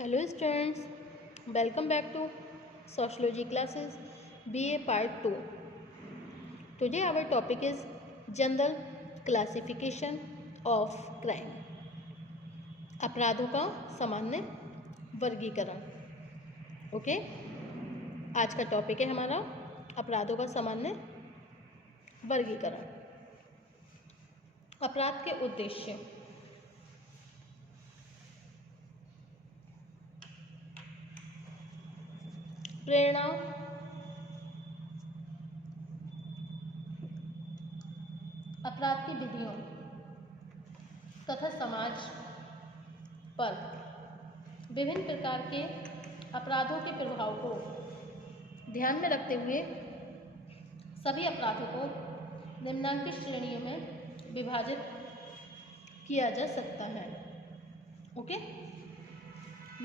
Hello students, welcome back to Sociology classes BA Part 2. Today our topic is General Classification of Crime. अपराधों का सामान्य वर्गीकरण. Okay, आज का टॉपिक है हमारा अपराधों का सामान्य वर्गीकरण. अपराध के उद्देश्य. प्रेरणा, अपराध की विधियों तथा समाज पर विभिन्न प्रकार के अपराधों के प्रभाव को ध्यान में रखते हुए सभी अपराधों को निम्नांकित श्रेणियों में विभाजित किया जा सकता है. ओके,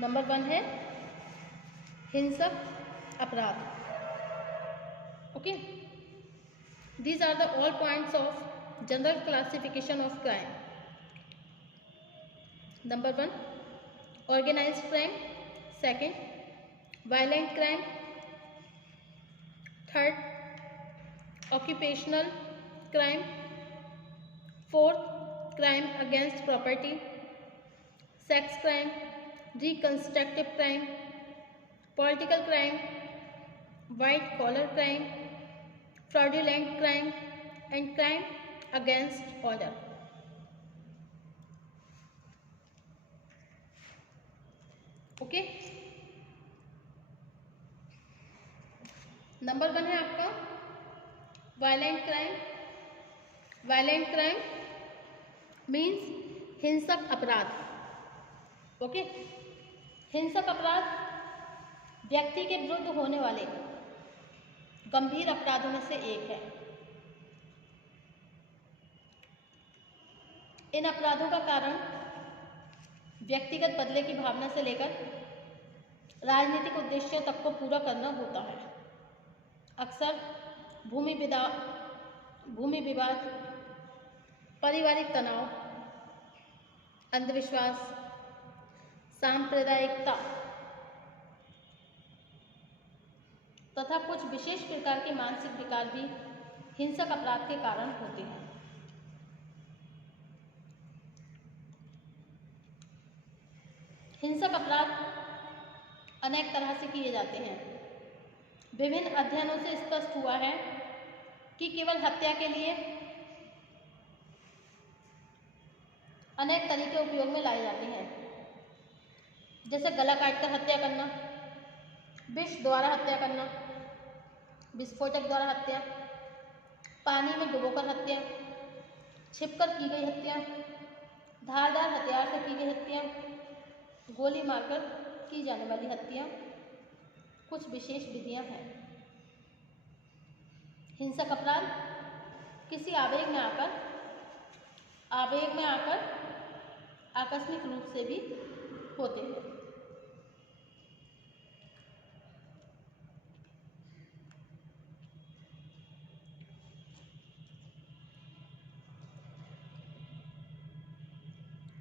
नंबर 1 है हिंसक अपराध. Okay, these are the all points of general classification of crime. Number 1 organized crime, second violent crime, third occupational crime, fourth crime against property, sex crime, reconstructive crime, political crime, white collar crime, fraudulent crime and crime against order. Okay, number 1 है आपका violent crime. Violent crime means हिंसक अपराध. Okay, हिंसक अपराध व्यक्ति के विरुद्ध होने वाले गंभीर अपराधों में से एक है. इन अपराधों का कारण व्यक्तिगत बदले की भावना से लेकर राजनीतिक उद्देश्यों तक को पूरा करना होता है. अक्सर भूमि विवाद, पारिवारिक तनाव, अंधविश्वास, सांप्रदायिकता तथा कुछ विशेष प्रकार के मानसिक विकार भी हिंसक अपराध के कारण होते हैं. हिंसक अपराध अनेक तरह से किए जाते हैं. विभिन्न अध्ययनों से स्पष्ट हुआ है कि केवल हत्या के लिए अनेक तरीके उपयोग में लाए जाते हैं, जैसे गला काटकर हत्या करना, विष द्वारा हत्या करना, विस्फोटक द्वारा हत्या, पानी में डुबोकर हत्या, छिपकर की गई हत्या, धारदार हथियार से की गई हत्या, गोली मारकर की जाने वाली हत्या कुछ विशेष विधियां हैं. हिंसक अपराध किसी आवेग में आकर आकस्मिक रूप से भी होते हैं.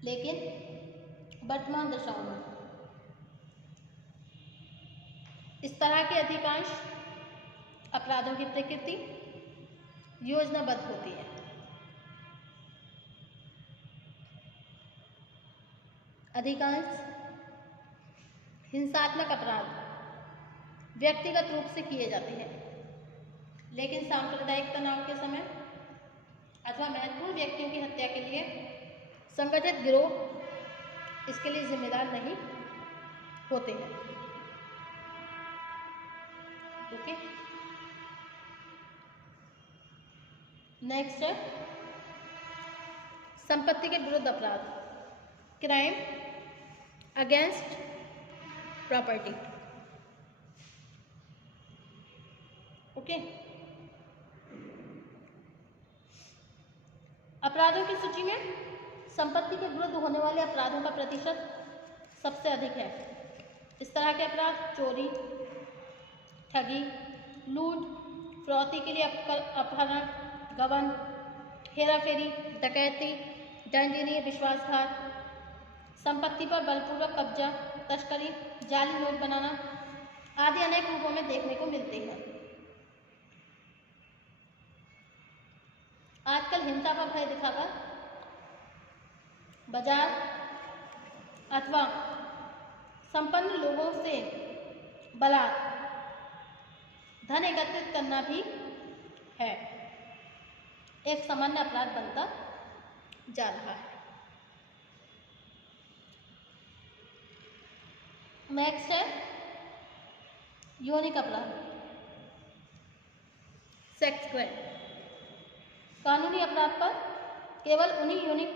लेकिन वर्तमान दशाओं में इस तरह के अधिकांश अपराधों की प्रकृति योजनाबद्ध होती है. अधिकांश हिंसात्मक अपराध व्यक्तिगत रूप से किए जाते हैं, लेकिन सांप्रदायिक तनाव के समय अथवा महत्वपूर्ण व्यक्तियों की हत्या के लिए संगठित गिरोह इसके लिए जिम्मेदार नहीं होते हैं. ओके, नेक्स्ट है संपत्ति के विरुद्ध अपराध, क्राइम अगेंस्ट प्रॉपर्टी. ओके, अपराधों की सूची में संपत्ति के विरुद्ध होने वाले अपराधों का प्रतिशत सबसे अधिक है. इस तरह के अपराध चोरी, ठगी, लूट, फिरौती के लिए अपहरण, गबन, हेराफेरी, डकैती, दंडनीय विश्वासघात, संपत्ति पर बलपूर्वक कब्जा, तस्करी, जाली नोट बनाना आदि अनेक रूपों में देखने को मिलते हैं। आजकल हिंसा का भय दिखाकर बाजार अथवा संपन्न लोगों से बलात् धन एकत्रित करना भी है, एक सामान्य अपराध बनता जा रहा है। नेक्स्ट है यौनिक अपराध, सेक्स क्राइम। कानूनी अपराध पर केवल उन्हीं यौनिक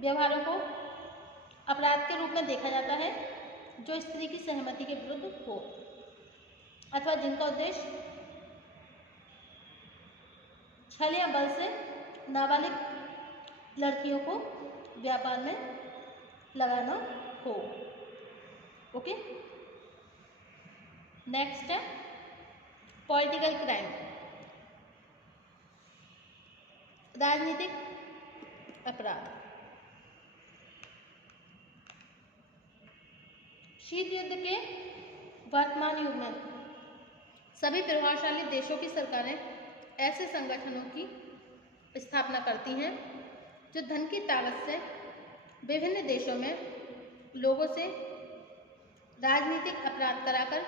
व्यवहारों को अपराध के रूप में देखा जाता है जो स्त्री की सहमति के विरुद्ध हो अथवा जिनका उद्देश्य छल या बल से नाबालिग लड़कियों को व्यापार में लगाना हो। ओके, नेक्स्ट है पॉलिटिकल क्राइम, राजनीतिक अपराध। शीत युद्ध के वर्तमान युग में सभी प्रभावशाली देशों की सरकारें ऐसे संगठनों की स्थापना करती हैं जो धन की ताकत से विभिन्न देशों में लोगों से राजनीतिक अपराध कराकर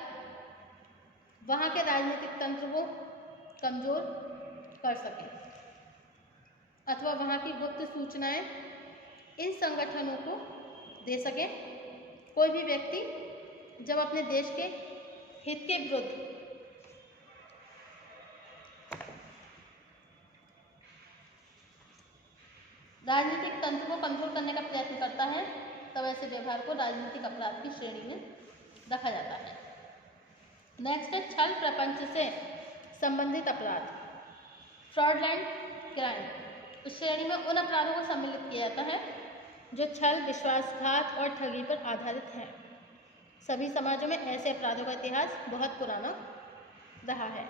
वहाँ के राजनीतिक तंत्र को कमजोर कर सकें अथवा वहाँ की गुप्त सूचनाएं इन संगठनों को दे सके। कोई भी व्यक्ति जब अपने देश के हित के विरुद्ध राजनीतिक तंत्र को कमजोर करने का प्रयत्न करता है तब ऐसे व्यवहार को राजनीतिक अपराध की श्रेणी में रखा जाता है। नेक्स्ट है छल प्रपंच से संबंधित अपराध, फ्रॉडलैंड क्राइम। इस श्रेणी में उन अपराधों को सम्मिलित किया जाता है जो छल, विश्वासघात और ठगी पर आधारित हैं। सभी समाजों में ऐसे अपराधों का इतिहास बहुत पुराना रहा है।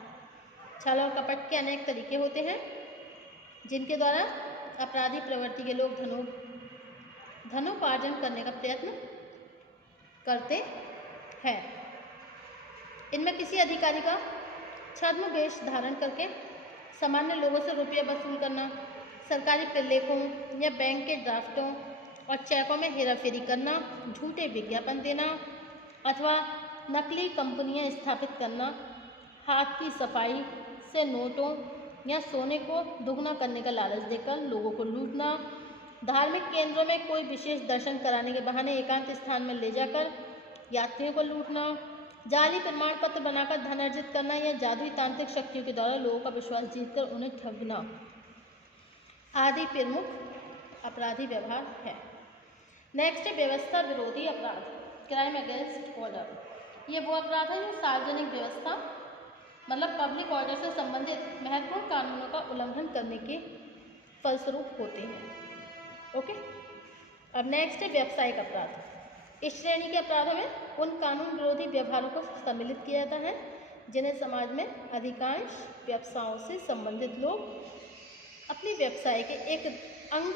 छल और कपट के अनेक तरीके होते हैं जिनके द्वारा अपराधी प्रवृत्ति के लोग धनोपार्जन करने का प्रयत्न करते हैं। इनमें किसी अधिकारी का छद्म वेश धारण करके सामान्य लोगों से रुपये वसूल करना, सरकारी प्रलेखों या बैंक के ड्राफ्टों और चेकों में हेराफेरी करना, झूठे विज्ञापन देना अथवा नकली कंपनियां स्थापित करना, हाथ की सफाई से नोटों या सोने को दुगना करने का लालच देकर लोगों को लूटना, धार्मिक केंद्रों में कोई विशेष दर्शन कराने के बहाने एकांत स्थान में ले जाकर यात्रियों को लूटना, जाली प्रमाण पत्र बनाकर धन अर्जित करना या जादुई तांत्रिक शक्तियों के द्वारा लोगों का विश्वास जीतकर उन्हें ठगना आदि प्रमुख अपराधी व्यवहार है। नेक्स्ट है व्यवस्था विरोधी अपराध, क्राइम अगेंस्ट ऑर्डर। ये वो अपराध है जो सार्वजनिक व्यवस्था मतलब पब्लिक ऑर्डर से संबंधित महत्वपूर्ण कानूनों का उल्लंघन करने के फलस्वरूप होते हैं। ओके, अब नेक्स्ट है व्यावसायिक अपराध। इस श्रेणी के अपराधों में उन कानून विरोधी व्यवहारों को सम्मिलित किया जाता है जिन्हें समाज में अधिकांश व्यवसायों से संबंधित लोग अपने व्यवसाय के एक अंग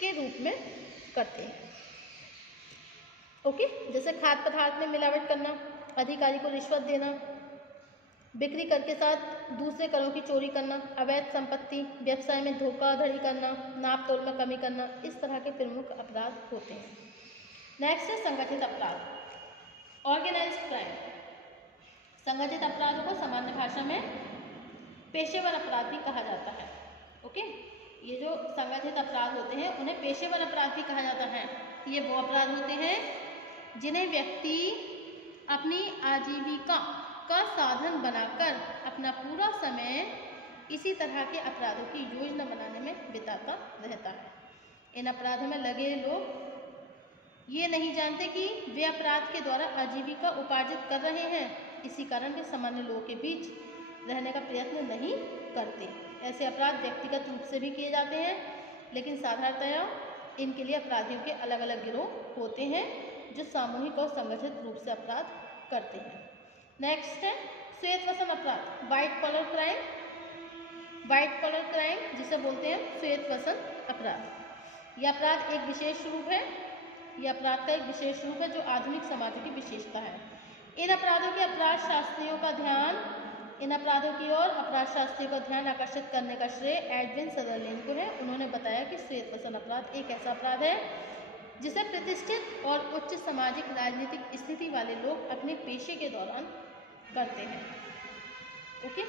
के रूप में करते हैं। ओके, जैसे खाद्य पदार्थ में मिलावट करना, अधिकारी को रिश्वत देना, बिक्री कर के साथ दूसरे करों की चोरी करना, अवैध संपत्ति, व्यवसाय में धोखाधड़ी करना, नाप तोल में कमी करना, इस तरह के प्रमुख अपराध होते हैं। नेक्स्ट है संगठित अपराध, ऑर्गेनाइज्ड क्राइम। संगठित अपराधों को सामान्य भाषा में पेशेवर अपराध भी कहा जाता है। ओके, ये जो संगठित अपराध होते हैं उन्हें पेशेवर अपराध भी कहा जाता है। ये वो अपराध होते हैं जिन्हें व्यक्ति अपनी आजीविका का साधन बनाकर अपना पूरा समय इसी तरह के अपराधों की योजना बनाने में बिताता रहता है। इन अपराधों में लगे लोग ये नहीं जानते कि वे अपराध के द्वारा आजीविका उपार्जित कर रहे हैं, इसी कारण वे सामान्य लोगों के बीच रहने का प्रयत्न नहीं करते। ऐसे अपराध व्यक्तिगत रूप से भी किए जाते हैं, लेकिन साधारणतया इनके लिए अपराधियों के अलग अलग गिरोह होते हैं जो सामूहिक और संगठित रूप से अपराध करते हैं। नेक्स्ट है श्वेत वसन अपराध, white collar crime. White collar crime जिसे बोलते हैं श्वेत वसन अपराध। यह अपराध एक विशेष रूप है यह अपराध का एक विशेष रूप है जो आधुनिक समाजों की विशेषता है। इन अपराधों की ओर अपराध शास्त्रियों का ध्यान आकर्षित करने का श्रेय एडविन सदरलैंड को है। उन्होंने बताया कि श्वेत-वसन अपराध एक ऐसा अपराध है जिसे प्रतिष्ठित और उच्च सामाजिक राजनीतिक स्थिति वाले लोग अपने पेशे के दौरान करते हैं। ओके,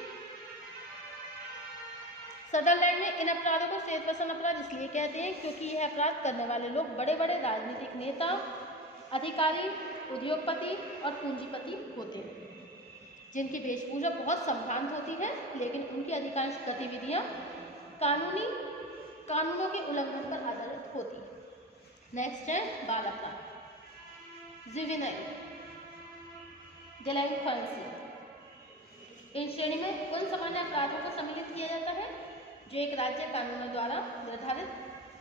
सदरलैंड ने इन अपराधों को श्वेत-वसन अपराध इसलिए कहते हैं क्योंकि यह अपराध करने वाले लोग बड़े बड़े राजनीतिक नेता, अधिकारी, उद्योगपति और पूंजीपति होते हैं, जिनकी वेशभूषा बहुत संभ्रांत होती है, लेकिन उनकी अधिकांश गतिविधियां कानूनों के उल्लंघन पर आधारित होती हैं। नेक्स्ट है बाल अपराध, जुवेनाइल डेलिंक्वेंसी। इस श्रेणी में उन सामान्य अपराधों को सम्मिलित किया जाता है जो एक राज्य कानूनों द्वारा निर्धारित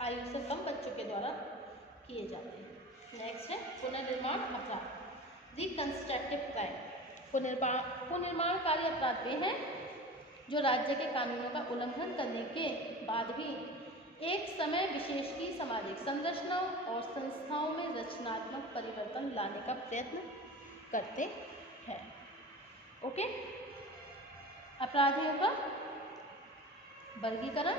आयु से कम बच्चों के द्वारा किए जाते हैं। नेक्स्ट है पुनर्निर्माण अपराध, रिकंस्ट्रक्टिव क्राइम। पुनर्निर्माणकारी अपराध वे हैं जो राज्य के कानूनों का उल्लंघन करने के बाद भी एक समय विशेष की सामाजिक संरचनाओं और संस्थाओं में रचनात्मक परिवर्तन लाने का प्रयत्न करते हैं। ओके, अपराधियों का वर्गीकरण।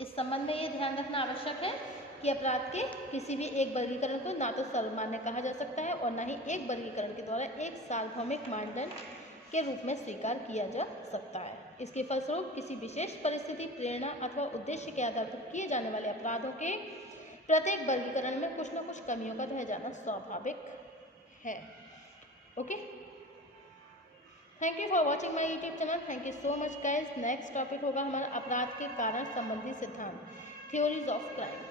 इस संबंध में ये ध्यान रखना आवश्यक है कि अपराध के किसी भी एक वर्गीकरण को ना तो सर्वमान्य कहा जा सकता है और न ही एक वर्गीकरण के द्वारा एक सार्वभौमिक मानदंड के रूप में स्वीकार किया जा सकता है। इसके फलस्वरूप किसी विशेष परिस्थिति, प्रेरणा अथवा उद्देश्य के आधार पर किए जाने वाले अपराधों के प्रत्येक वर्गीकरण में कुछ न कुछ कमियों का रह जाना स्वाभाविक है। Okay, thank you for watching my YouTube channel. Thank you so much guys. Next topic होगा हमारा अपराध के कारण संबंधी सिद्धांत, थ्योरीज ऑफ क्राइम।